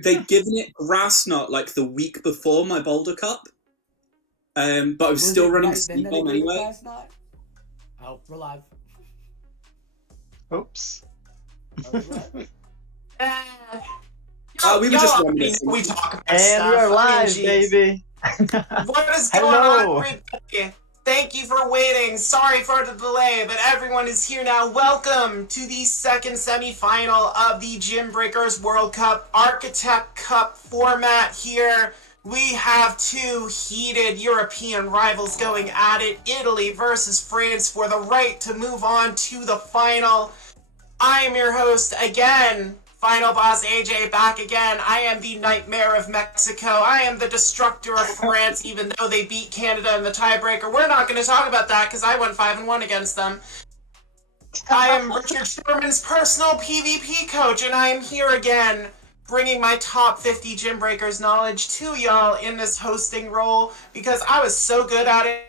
they'd given it grass knot like the week before my Boulder Cup. But I was still running speed bomb anyway. Oh, we're live. Oops. We were just running. We talk about And stuff. we're live, geez. baby. What is going Hello. on, everybody? Thank you for waiting. Sorry for the delay, but everyone is here now. Welcome to the second semi-final of the Gymbreakers World Cup Architect Cup format here. We have two heated European rivals going at it, Italy versus France, for the right to move on to the final. I am your host again, Final Boss AJ, back again. I am the Nightmare of Mexico. I am the Destructor of France, even though they beat Canada in the tiebreaker. We're not going to talk about that because I went 5-1 against them. I am Richard Sherman's personal PvP coach, and I am here again, bringing my top 50 Gymbreakers knowledge to y'all in this hosting role because I was so good at it.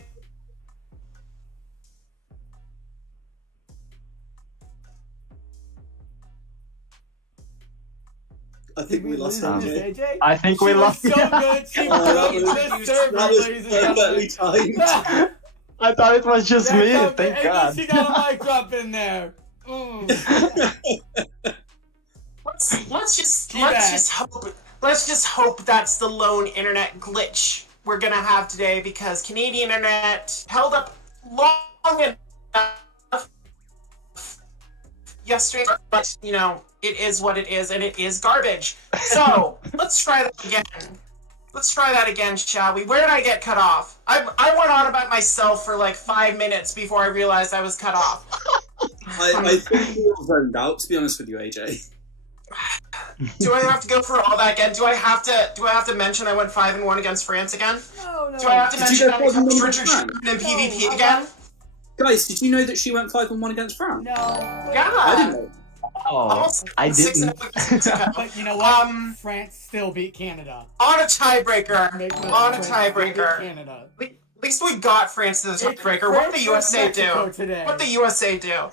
I think we lost AJ. I think we lost. So good. She broke the server, That was ladies and gentlemen. perfectly timed. I thought it was just me. Thank God. She got a mic drop in there. Let's just hope that's the lone internet glitch we're gonna have today because Canadian internet held up long enough yesterday, but you know, it is what it is and it is garbage. So let's try that again. Let's try that again, shall we? Where did I get cut off? I went on about myself for like 5 minutes before I realized I was cut off. I think we all zoned out, to be honest with you, AJ. Do I have to go through all that again? Do I have to mention I went 5-1 against France again? No. Do I have to mention that I coached go Richard France? Sherman in PvP again? Guys, did you know that she went 5-1 against France? No. Yeah. I didn't know. Oh, Almost I 6-0 didn't. against Mexico. But you know what? France still beat Canada. On a tiebreaker. Make the On a France still beat tiebreaker. Canada. At least we got France to the tiebreaker. What did the USA do? Today. What did the USA do?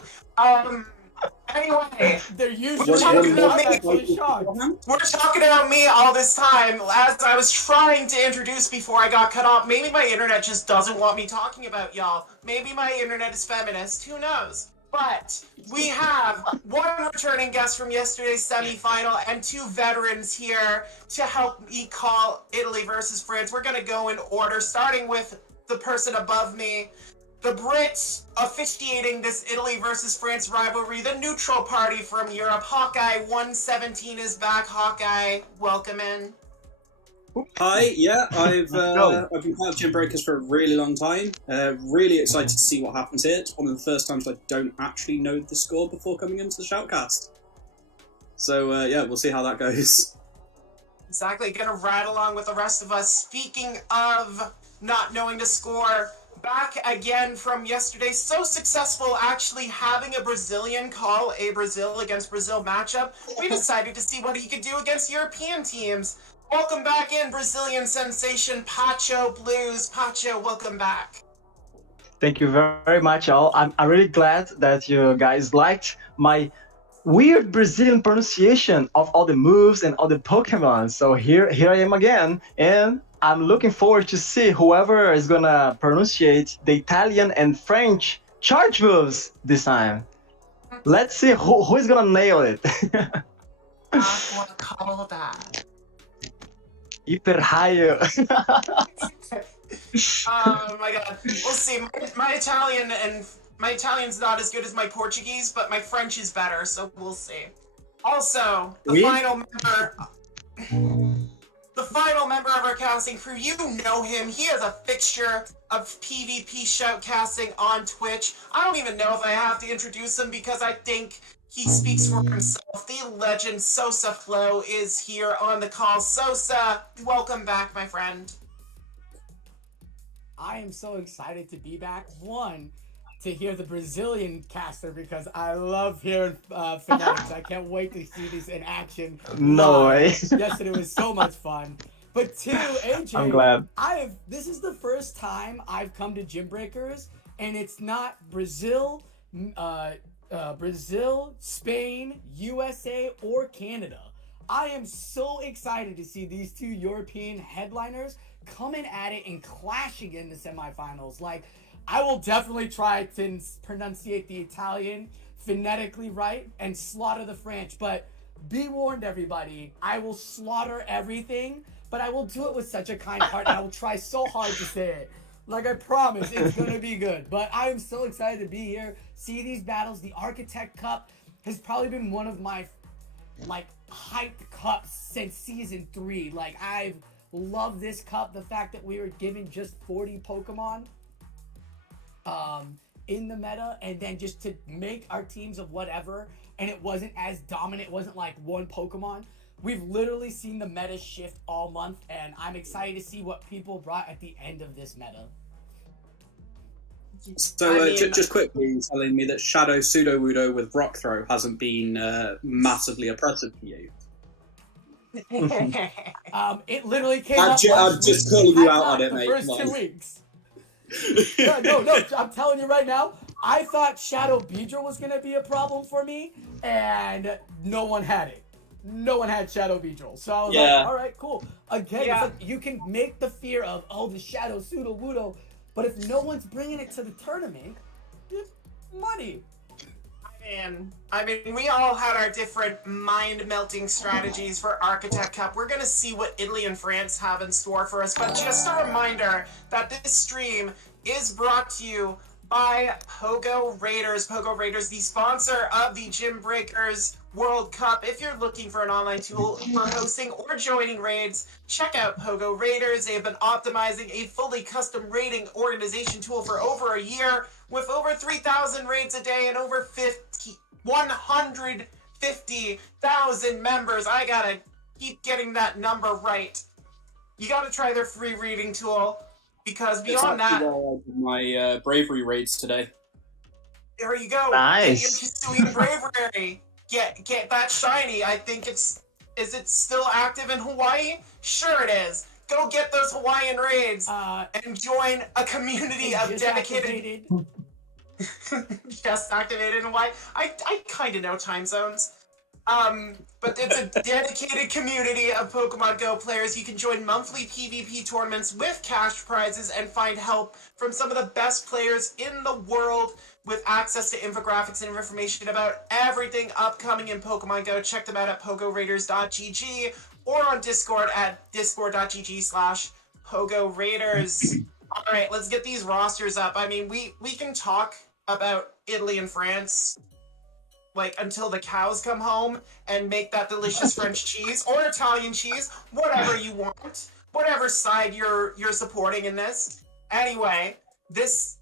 Anyway, They're usually We're talking about me. actually shocked. we're talking about me all this time. As I was trying to introduce before I got cut off, maybe my internet just doesn't want me talking about y'all. Maybe my internet is feminist. Who knows? But we have one returning guest from yesterday's semifinal and two veterans here to help me call Italy versus France. We're going to go in order, starting with the person above me, the Brits officiating this Italy versus France rivalry, the neutral party from Europe. Hawkeye 117 is back. Hawkeye, welcome in. Hi, yeah, I've been part of Gymbreakers for a really long time. Really excited to see what happens here. It's one of the first times I don't actually know the score before coming into the shoutcast. So yeah, we'll see how that goes. Exactly, gonna ride along with the rest of us. Speaking of not knowing the score, back again from yesterday. So successful actually having a Brazilian call a Brazil against Brazil matchup. We decided to see what he could do against European teams. Welcome back in, Brazilian sensation Pacho Blues. Pacho, welcome back. Thank you very much, all. I'm really glad that you guys liked my weird Brazilian pronunciation of all the moves and all the Pokemon. So here I am again, and I'm looking forward to see whoever is gonna pronunciate the Italian and French charge moves this time. Let's see who is gonna nail it. What call that? Hyper higher. Oh my god. We'll see. My Italian's not as good as my Portuguese, but my French is better, so we'll see. Also, the final member of our casting crew, you know him. He is a fixture of PvP shoutcasting on Twitch. I don't even know if I have to introduce him because I think he speaks for himself. The legend Sosa Flow is here on the call. Sosa, welcome back, my friend. I am so excited to be back. One, to hear the Brazilian caster because I love hearing phonetics. I can't wait to see this in action. No way. Yesterday was so much fun. But two, AJ, I'm glad. This is the first time I've come to Gymbreakers, and it's not Brazil, Spain, USA, or Canada. I am so excited to see these two European headliners coming at it and clashing in the semifinals. Like, I will definitely try to pronunciate the Italian phonetically right and slaughter the French, but be warned, everybody, I will slaughter everything, but I will do it with such a kind heart, and I will try so hard to say it. Like, I promise, it's going to be good. But I am so excited to be here, see these battles. The Architect Cup has probably been one of my, like, hyped cups since Season 3. Like, I've loved this cup. The fact that we were given just 40 Pokemon in the meta, and then just to make our teams of whatever, and it wasn't as dominant, it wasn't like one Pokemon. We've literally seen the meta shift all month, and I'm excited to see what people brought at the end of this meta. So just quickly telling me that Shadow Sudowoodo with Rock Throw hasn't been massively oppressive for you. It literally came up I'm just calling you out on it, the mate. first 2 weeks. No, I'm telling you right now, I thought Shadow Beedrill was going to be a problem for me, and no one had it. No one had Shadow Beedrill. So I was like, all right, cool. Again, it's like you can make the fear of, oh, the Shadow Sudowoodo, but if no one's bringing it to the tournament, it's money. I mean, we all had our different mind-melting strategies for Architect Cup. We're going to see what Italy and France have in store for us, but just a reminder that this stream is brought to you by Pogo Raiders. Pogo Raiders, the sponsor of the Gymbreakers World Cup. If you're looking for an online tool for hosting or joining raids, check out Pogo Raiders. They have been optimizing a fully custom raiding organization tool for over a year, with over 3,000 raids a day and over 150,000 members. I gotta keep getting that number right. You gotta try their free reading tool, because beyond that, I did my bravery raids today. There you go. Nice. Get your Hisuian Bravery. Get that shiny. I think is it still active in Hawaii? Sure it is. Go get those Hawaiian raids and join a community of dedicated. Just activated in Hawaii. I kind of know time zones. But it's a dedicated community of Pokemon Go players. You can join monthly PvP tournaments with cash prizes and find help from some of the best players in the world, with access to infographics and information about everything upcoming in Pokemon Go. Check them out at pogoraiders.gg or on Discord at discord.gg/pogoraiders. All right, let's get these rosters up. I mean, we can talk about Italy and France like until the cows come home and make that delicious French cheese or Italian cheese, whatever you want, whatever side you're supporting in this. Anyway, this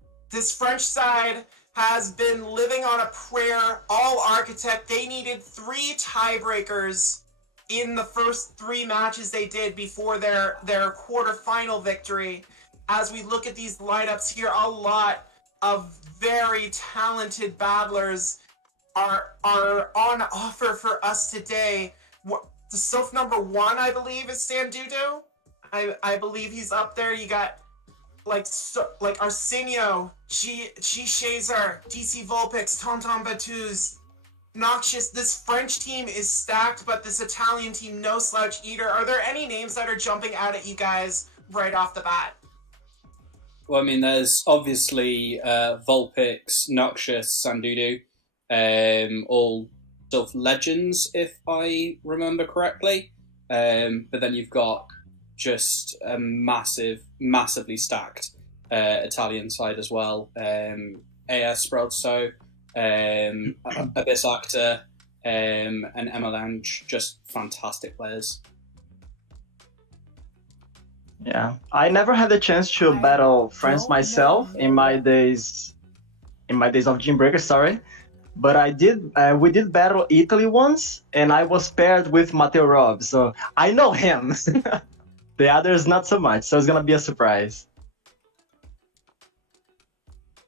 French side has been living on a prayer. All Architect, they needed 3 tiebreakers in the first 3 matches they did before their quarterfinal victory. As we look at these lineups here, a lot of very talented battlers are on offer for us today. The Soph number 1, I believe, is Sandudo. I believe he's up there. You got like Arsenio, G-Shazer, DC Vulpix, Tonton Batuz, Noxious. This French team is stacked, but this Italian team, no slouch either. Are there any names that are jumping out at you guys right off the bat? Well, I mean, there's obviously Vulpix, Noxious, Sandudu, all sort of legends, if I remember correctly. But then you've got just a massively stacked Italian side as well. AS Sprelzo, Abyss Actor, and Emalange, just fantastic players. Yeah, I never had the chance to battle France myself in my days of Gymbreakers, sorry. But I did. We did battle Italy once, and I was paired with Matteo Robb, so I know him. The others not so much, so it's gonna be a surprise.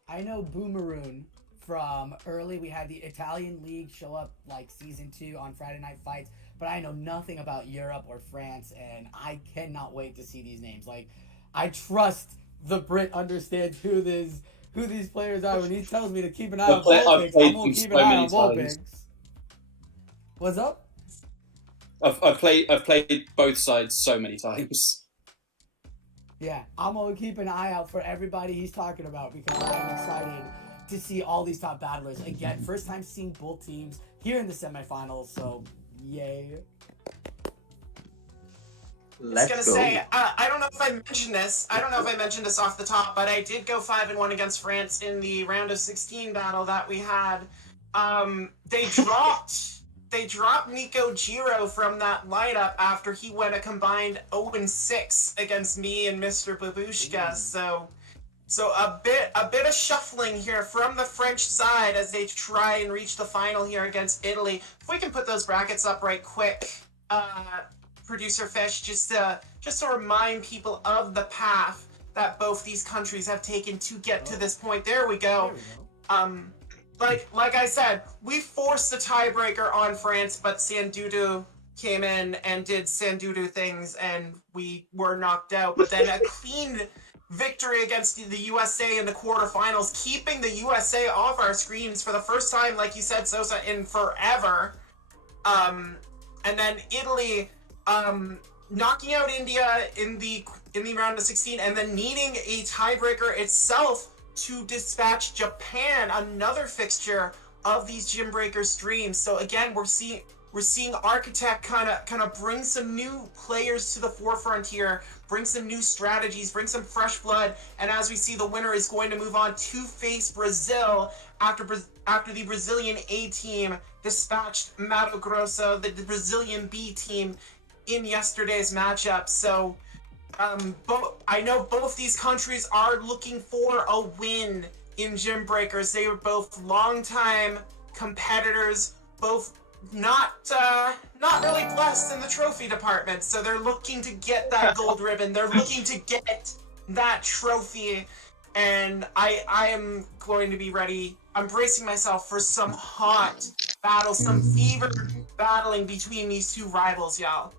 I know Boomeroon from early. We had the Italian League show up like Season 2 on Friday Night Fights, but I know nothing about Europe or France, and I cannot wait to see these names. Like, I trust the Brit understands who these players are. When he tells me to keep an eye on Vulpix, I'm gonna keep an eye on Vulpix. What's up? I've played both sides so many times. Yeah, I'm gonna keep an eye out for everybody he's talking about because I'm excited to see all these top battlers. Again, first time seeing both teams here in the semifinals, so yay. I was gonna say, I don't know if I mentioned this. I don't know if I mentioned this off the top, but I did go 5-1 against France in the round of 16 battle that we had. They dropped Nico Giro from that lineup after he went a combined 0-6 against me and Mr. Babushka. So a bit of shuffling here from the French side as they try and reach the final here against Italy. If we can put those brackets up right quick, Producer Fish, just to remind people of the path that both these countries have taken to get to this point. There we go. Like I said, we forced the tiebreaker on France, but Sandudu came in and did Sandudu things, and we were knocked out. But then a clean victory against the USA in the quarterfinals, keeping the USA off our screens for the first time, like you said, Sosa, in forever. And then Italy knocking out India in the round of 16, and then needing a tiebreaker itself to dispatch Japan, another fixture of these Gymbreakers streams. So again, we're seeing Architect kind of bring some new players to the forefront here, bring some new strategies, bring some fresh blood, and as we see, the winner is going to move on to face Brazil after the Brazilian A team dispatched Mato Grosso, the Brazilian B team, in yesterday's matchup. So I know both these countries are looking for a win in Gymbreakers. They were both longtime competitors, both not really blessed in the trophy department. So they're looking to get that gold ribbon. They're looking to get that trophy, and I am going to be ready. I'm bracing myself for some hot battle, some fever battling between these two rivals, y'all.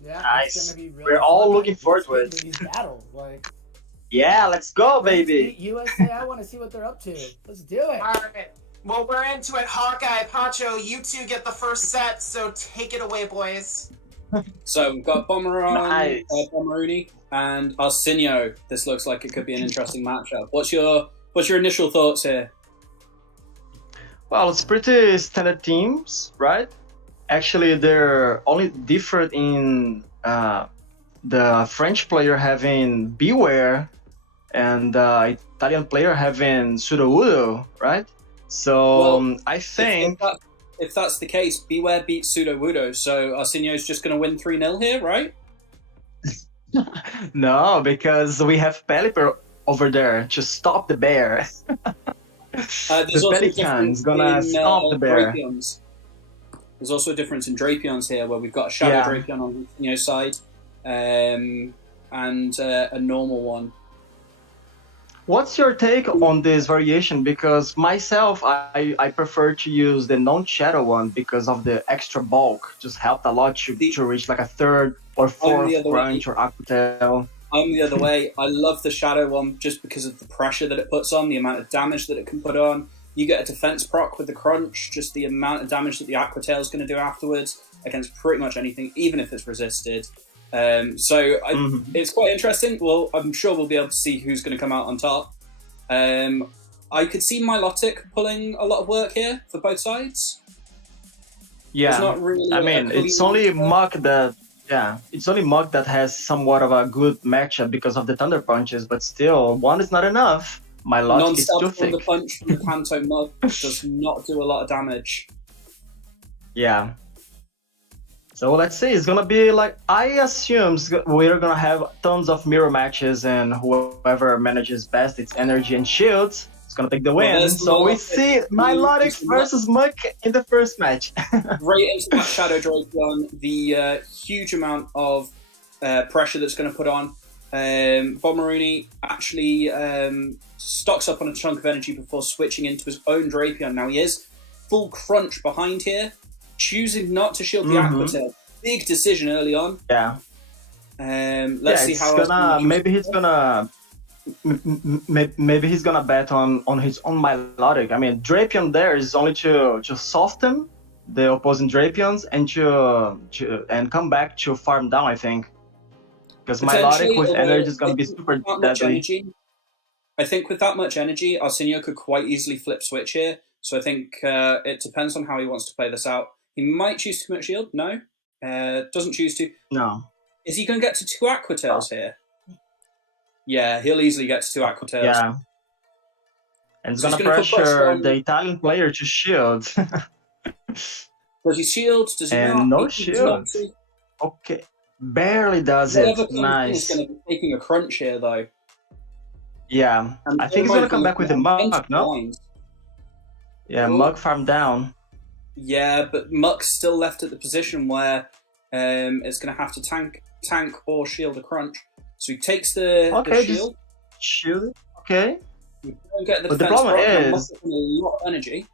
Yeah, nice. it's gonna be really We're all fun. looking forward to Let's it. get into these battles, like, Yeah, let's go, baby. USA, I want to see what they're up to. Let's do it. All right. Well, we're into it. Hawkeye, Pacho, you two get the first set, so take it away, boys. So we've got Nice. Bommaruni and Arsenio. This looks like it could be an interesting matchup. What's your initial thoughts here? Well, it's pretty standard teams, right? Actually, they're only different in the French player having Beware and the Italian player having Sudowoodo, right? So Well, I think... If that's the case, Beware beats Sudowoodo, so Arsenio's just going to win 3-0 here, right? No, because we have Pelipper over there to stop the bear. There's The Pelican's gonna stop the bear. Drapions. There's also a difference in Drapions here, where we've got a Shadow Drapion on Arsenio's side and a normal one. What's your take on this variation? Because myself, I prefer to use the non-shadow one because of the extra bulk. Just helped a lot to reach like a third or fourth crunch or aquatail. I'm the other way. I love the shadow one just because of the pressure that it puts on, the amount of damage that it can put on. You get a defense proc with the crunch, just the amount of damage that the aquatail is going to do afterwards against pretty much anything, even if it's resisted. It's quite interesting. Well, I'm sure we'll be able to see who's going to come out on top. I could see Milotic pulling a lot of work here for both sides. Yeah, it's not really it's only Muk that. Yeah, it's only Muk that has somewhat of a good matchup because of the Thunder Punches, but still, one is not enough. Milotic is too thick. The punch from the Kanto Muk does not do a lot of damage. Yeah. So let's see, it's gonna be like, I assume we're gonna have tons of mirror matches and whoever manages best its energy and shields is gonna take the win. So we see Milotic versus Muk in the first match. Right into that Shadow Drapion, the huge amount of pressure that's going to put on. Bommaruni actually stocks up on a chunk of energy before switching into his own Drapion. Now he is full crunch behind here, choosing not to shield the Aquatail. Big decision early on. Yeah. Let's see how... maybe he's gonna maybe he's gonna bet on his own Milotic. I mean, Drapion there is only to soften the opposing Drapions and and come back to farm down, I think. Because Milotic with energy is gonna be super deadly. I think with that much energy, Arsenio could quite easily flip switch here. So I think it depends on how he wants to play this out. He might choose to commit shield. No, doesn't choose to. No. Is he going to get to 2 Aqua Tails here? Yeah, he'll easily get to 2 Aqua Tails. Yeah. And it's gonna pressure the Italian player to shield. Does he shield? Does he not? And no shield. Okay. Barely does it. Nice. He's going to be taking a crunch here, though. Yeah. And I think he's gonna come back with a Muck, no? Lines. Yeah, Cool. Muck farm down. Yeah, but Muck's still left at the position where it's going to have to tank or shield a crunch. So he takes the shield. Shield. Okay. You don't get the but the problem is Muck's a lot of energy.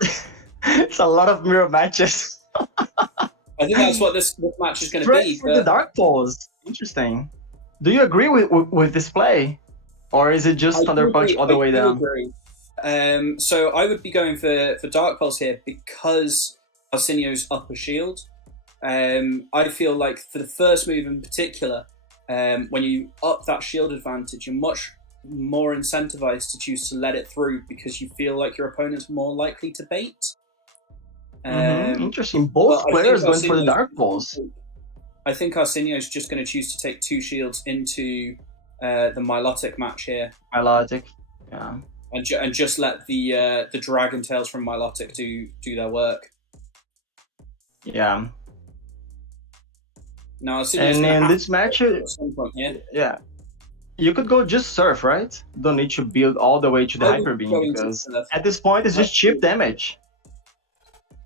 It's a lot of mirror matches. I think that's what this match is going to be. For the Dark Pulse. Interesting. Do you agree with this play? Or is it just Thunder Punch all the way down? So I would be going for Dark Pulse here because Arsenio's up a shield. I feel like for the first move in particular, when you up that shield advantage, you're much more incentivized to choose to let it through because you feel like your opponent's more likely to bait. Interesting. Both players went for the Dark Pulse. I think Arsenio's just going to choose to take 2 shields into the Milotic match here. Milotic, yeah. And just let the Dragon Tails from Milotic do their work. Yeah. Now, and in this match, yeah, you could go just Surf, right? Don't need to build all the way to the Hyper Beam because at this point it's just cheap damage.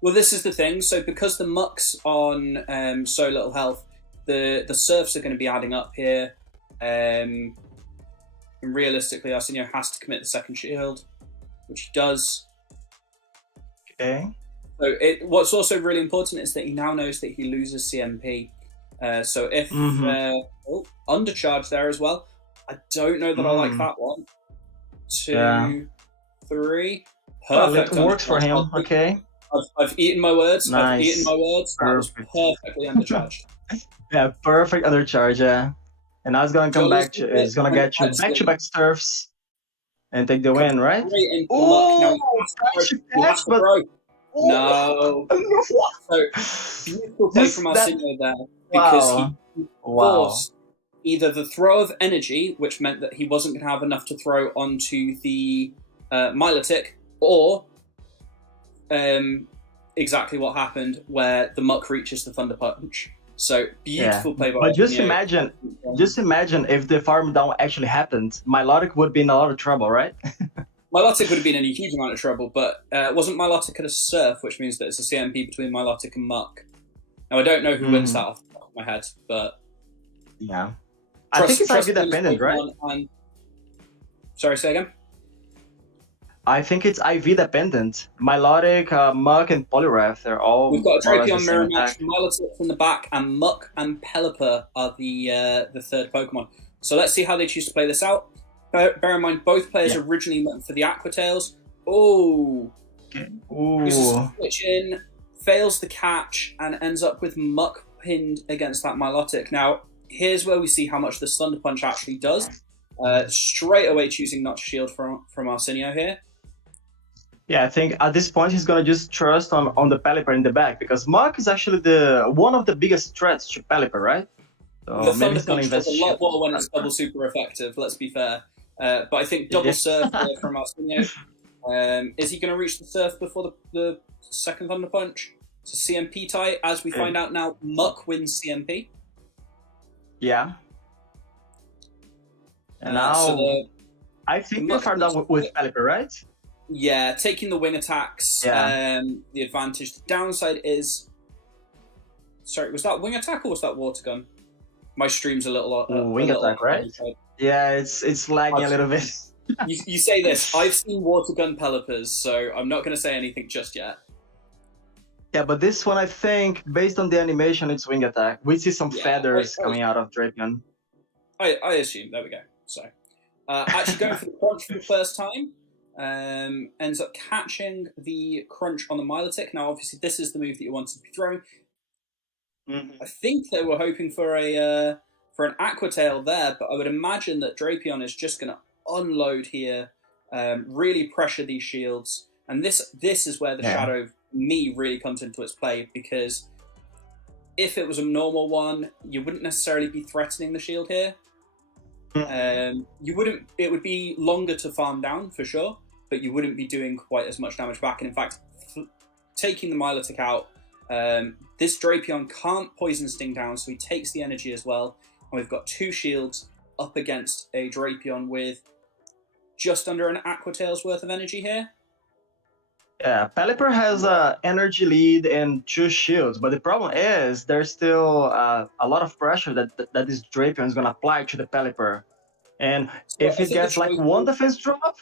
Well, this is the thing. So because the Muck's on so little health, the Surfs are going to be adding up here. And realistically, Arsenio has to commit the second shield, which he does. Okay. So what's also really important is that he now knows that he loses CMP. So if undercharge there as well, I don't know that I like that one. 2, 3, perfect. Well, it works for him. Okay. I've eaten my words. Nice. I've eaten my words. That was perfectly undercharged. Yeah, perfect undercharge. Yeah. And now it's gonna come back. It's gonna get you back-to-back Surfs and take the win, right? Oh, no. So beautiful play from Arsenio there because he forced either the throw of energy, which meant that he wasn't going to have enough to throw onto the Milotic, or exactly what happened where the Muck reaches the Thunder Punch. So beautiful play by Arsenio. But just imagine if the farm down actually happened, Milotic would be in a lot of trouble, right? Milotic would have been in a huge amount of trouble, but wasn't Milotic at a Surf, which means that it's a CMP between Milotic and Muck. Now I don't know who wins that off the top of my head, but yeah, I think it's IV dependent, right? Sorry, say again. I think it's IV dependent. Milotic, Muck, and Poliwrath, they're all. We've got a Drapion mirror match, Milotic from the back, and Muck and Pelipper are the third Pokemon. So let's see how they choose to play this out. Bear in mind, both players originally went for the Aqua Tails. Oh, uses the switch in, fails the catch, and ends up with Muck pinned against that Milotic. Now, here's where we see how much this Thunder Punch actually does. Straight away choosing not to shield from Arsenio here. Yeah, I think at this point he's gonna just trust on the Pelipper in the back because Muck is actually one of the biggest threats to Pelipper, right? So the Thunder Punch does a lot more when it's double super effective. Let's be fair. But I think double Surf from Arsenio. Is he going to reach the Surf before the second Thunder Punch? It's a CMP tie. As we find out now, Muck wins CMP. Yeah. And now, I think we're far down with Pelipper, right? Yeah, taking the wing attacks, the advantage. The downside is... Sorry, was that wing attack or was that water gun? My stream's a little... wing attack, right? Yeah, it's lagging a little bit. you say this. I've seen water gun Pelippers, so I'm not going to say anything just yet. Yeah, but this one, I think, based on the animation, it's wing attack. We see some feathers coming out of Drapion. I assume. There we go. So, Actually going for the crunch for the first time. Ends up catching the crunch on the Milotic. Now, obviously, this is the move that you wanted to be throwing. I think they were hoping for an Aqua Tail there, but I would imagine that Drapion is just going to unload here, really pressure these shields, and this is where the Shadow me really comes into its play, because if it was a normal one, you wouldn't necessarily be threatening the shield here. You wouldn't. It would be longer to farm down for sure, but you wouldn't be doing quite as much damage back. And in fact, taking the Milotic out, this Drapion can't Poison Sting down, so he takes the energy as well. And we've got 2 shields up against a Drapion with just under an Aqua Tail's worth of energy here. Yeah, Pelipper has a energy lead and 2 shields, but the problem is there's still a lot of pressure that this Drapion is going to apply to the Pelipper. And so if it gets like 1 defense drop,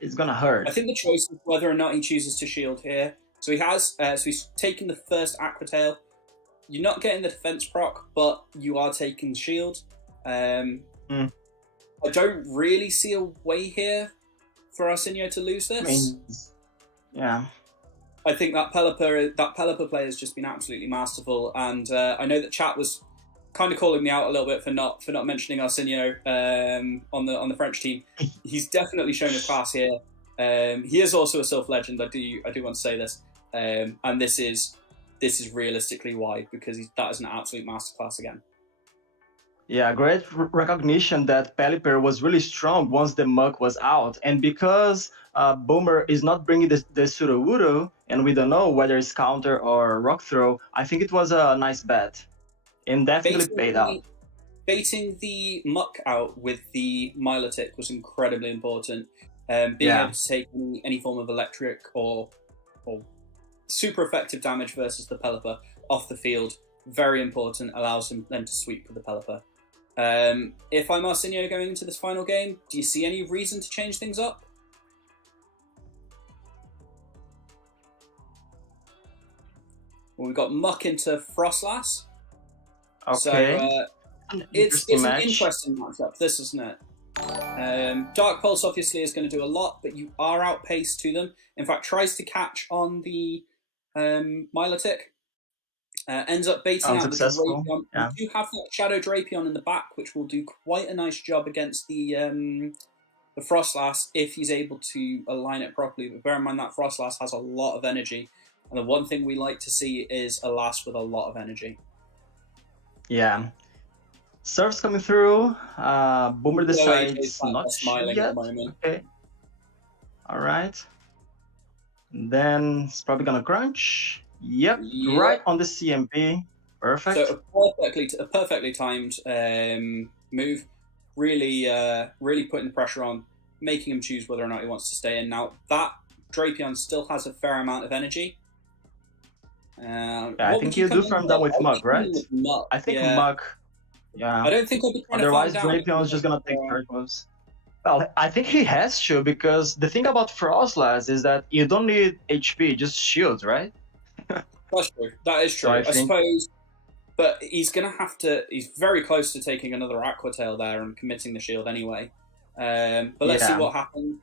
it's going to hurt. I think the choice is whether or not he chooses to shield here. So he has, so he's taken the first Aqua Tail. You're not getting the defense proc, but you are taking the shield. I don't really see a way here for Arsenio to lose this. I mean, yeah. I think that Pelipper play has just been absolutely masterful, and I know that chat was kind of calling me out a little bit for not mentioning Arsenio on the French team. He's definitely shown his class here. He is also a Sylph legend. I do want to say this, and this is realistically why, because that is an absolute masterclass again. Yeah, great recognition that Pelipper was really strong once the Muck was out. And because Boomer is not bringing the Sudowoodo, and we don't know whether it's counter or rock throw, I think it was a nice bet. And definitely paid out. Baiting the Muck out with the Milotic was incredibly important. Being able to take any form of electric or super effective damage versus the Pelipper off the field, very important, allows him then to sweep with the Pelipper. If I'm Arsenio going into this final game, do you see any reason to change things up? Well, we've got Muck into Frostlass. Okay. So it's an interesting matchup, this, isn't it? Dark Pulse obviously is going to do a lot, but you are outpaced to them. In fact, tries to catch on the Milotic. Ends up baiting out the Drapion. Yeah. You do have that Shadow Drapion in the back, which will do quite a nice job against the Frostlass if he's able to align it properly. But bear in mind that Frostlass has a lot of energy, and the one thing we like to see is a Lass with a lot of energy. Yeah. Surf's coming through. Boomer decides not smiling yet. At the moment. Okay. All right. And then it's probably gonna crunch. Yep, right on the CMP. Perfect. So a perfectly timed move. Really putting the pressure on, making him choose whether or not he wants to stay in. Now, that Drapion still has a fair amount of energy. I think you do farm down with Mug, right? I think Mug. Yeah. I don't think I'll be trying Otherwise, to farm down. Drapion is just going to take hard moves. Well, I think he has to, because the thing about Frostlass is that you don't need HP, just shields, right? That's true. That is true. So I suppose, but he's gonna have to. He's very close to taking another Aqua Tail there and committing the shield anyway. But let's see what happens.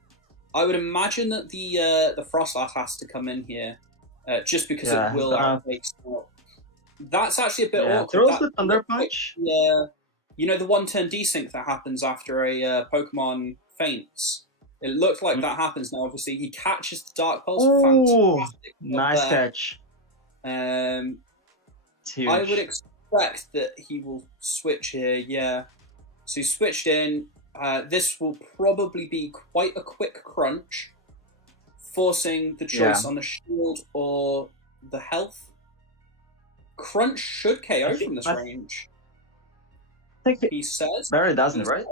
I would imagine that the Frostlass has to come in here, just because it will outpace. That's actually a bit awkward. Throws the Thunder Punch. Yeah, you know the 1-turn desync that happens after a Pokemon faints. It looks like that happens now. Obviously, he catches the Dark Pulse. Fantastic. Nice catch. I would expect that he will switch here, yeah. So he switched in. This will probably be quite a quick crunch, forcing the choice on the shield or the health. Crunch should KO from this range. He says. Barry doesn't, right?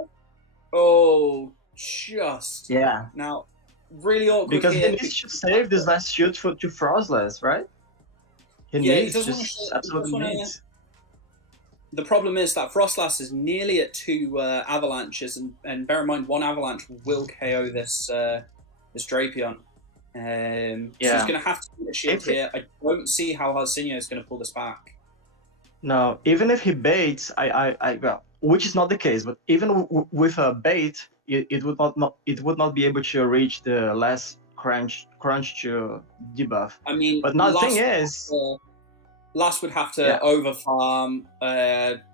Oh, just. Yeah. Now, really awkward because here. he needs to save this last shoot to Frostlass, right? He needs, just absolutely needs. The problem is that Frostlass is nearly at 2 avalanches, and bear in mind, 1 avalanche will KO this Drapion. So he's going to have to do a shield here. I don't see how Arsenio is going to pull this back. No, even if he baits, well, which is not the case, but even with a bait, it would it would not be able to reach the last crunch to debuff. I mean, But now the thing is, Last would have to Yeah. overfarm,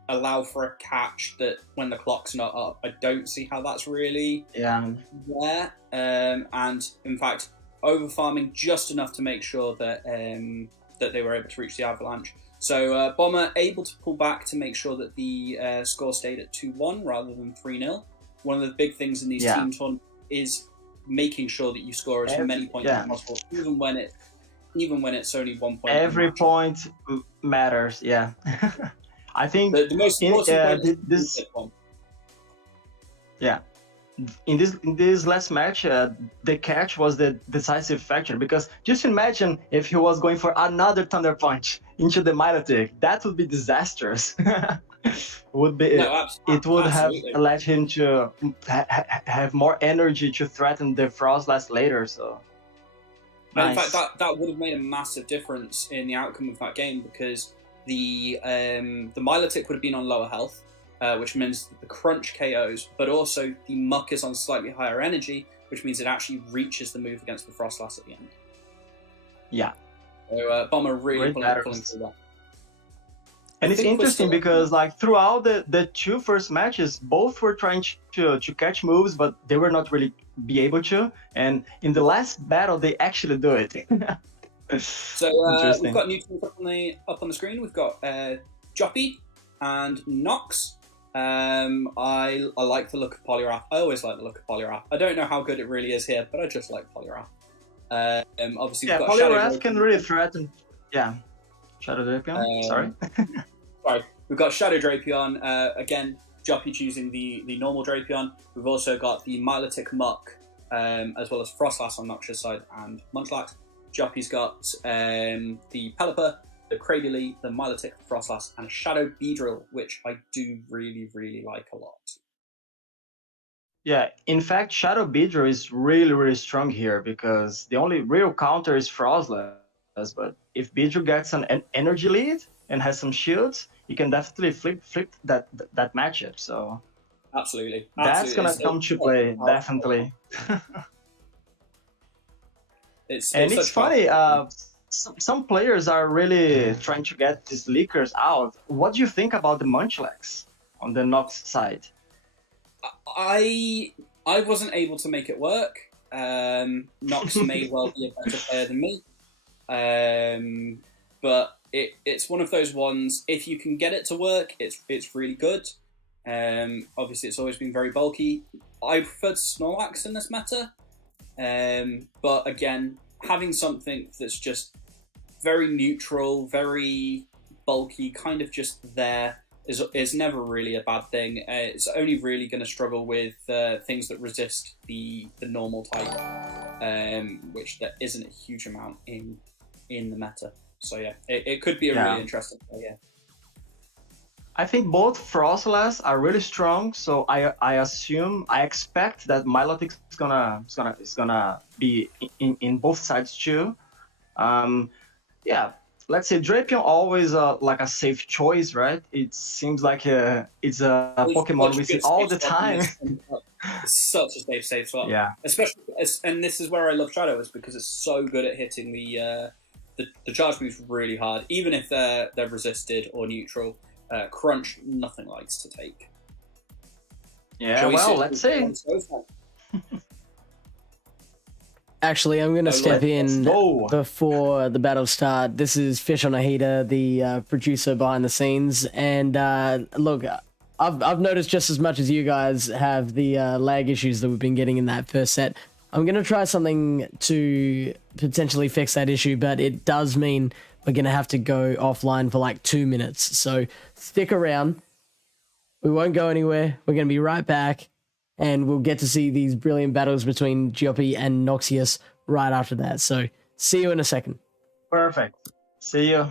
allow for a catch that when the clock's not up. I don't see how that's really yeah, there. And in fact, overfarming just enough to make sure that that they were able to reach the avalanche. So Bomber able to pull back to make sure that the score stayed at 2-1 rather than 3-0. One of the big things in these team tournaments is making sure that you score as many points as possible, even when it's only 1 point. Every point matters. Yeah, I think the most important point is this one. Yeah, in this last match, the catch was the decisive factor, because just imagine if he was going for another Thunder Punch into the Milotic. That would be disastrous. Would be it would absolutely. have led him to have more energy to threaten the Frostlass later. So nice. In fact, that would have made a massive difference in the outcome of that game, because the Milotic would have been on lower health, which means the crunch KOs, but also the Muck is on slightly higher energy, which means it actually reaches the move against the Frostlass at the end. Yeah. So Bomber really pulling through that. And it's interesting because, like, throughout the two first matches, both were trying to catch moves, but they were not really be able to. And in the last battle, they actually do it. So we've got new tools up on the screen. We've got Joppy and Nox. I like the look of Poliwrath. I always like the look of Poliwrath. I don't know how good it really is here, but I just like Poliwrath. Obviously, we've got Poliwrath can really threaten. Yeah. Shadow Drapion, sorry. Sorry, we've got Shadow Drapion, again, Joppy choosing the normal Drapion. We've also got the Milotic Muck, as well as Frostlass on Noxia's side, and Munchlax. Joppy's got the Pelipper, the Cradily, the Milotic, Frostlass, and Shadow Beedrill, which I do really, really like a lot. Yeah, in fact, Shadow Beedrill is really, really strong here, because the only real counter is Frostlass. But if Beedrill gets an energy lead and has some shields, you can definitely flip that matchup. So absolutely, that's gonna come to play, definitely. It's funny. Some players are really trying to get these leakers out. What do you think about the Munchlax on the Nox side? I wasn't able to make it work. Nox may well be a better player than me. But it's one of those ones, if you can get it to work, it's really good. Obviously it's always been very bulky. I preferred Snorlax in this meta, but again, having something that's just very neutral, very bulky, kind of just there, is never really a bad thing. It's only really going to struggle with things that resist the normal type, which there isn't a huge amount in the meta. So yeah, it could be a really interesting play, yeah. I think both Frostlass are really strong, so I expect that Milotic is gonna be in both sides too. Yeah, let's say Drapion always like a safe choice, right? It seems like it's a Pokemon we see all the time. It's such a safe slot. Yeah. Especially, and this is where I love Shadow, is because it's so good at hitting the charge moves really hard, even if they're resisted or neutral. Crunch, nothing likes to take. Yeah, well, let's see. Actually, I'm going to step in before the battle start. This is Fish on a Heater, the producer behind the scenes. And look, I've noticed just as much as you guys have the lag issues that we've been getting in that first set. I'm going to try something to potentially fix that issue, but it does mean we're going to have to go offline for like 2 minutes. So stick around. We won't go anywhere. We're going to be right back. And we'll get to see these brilliant battles between Joppy and Noxious right after that. So see you in a second. Perfect. See you.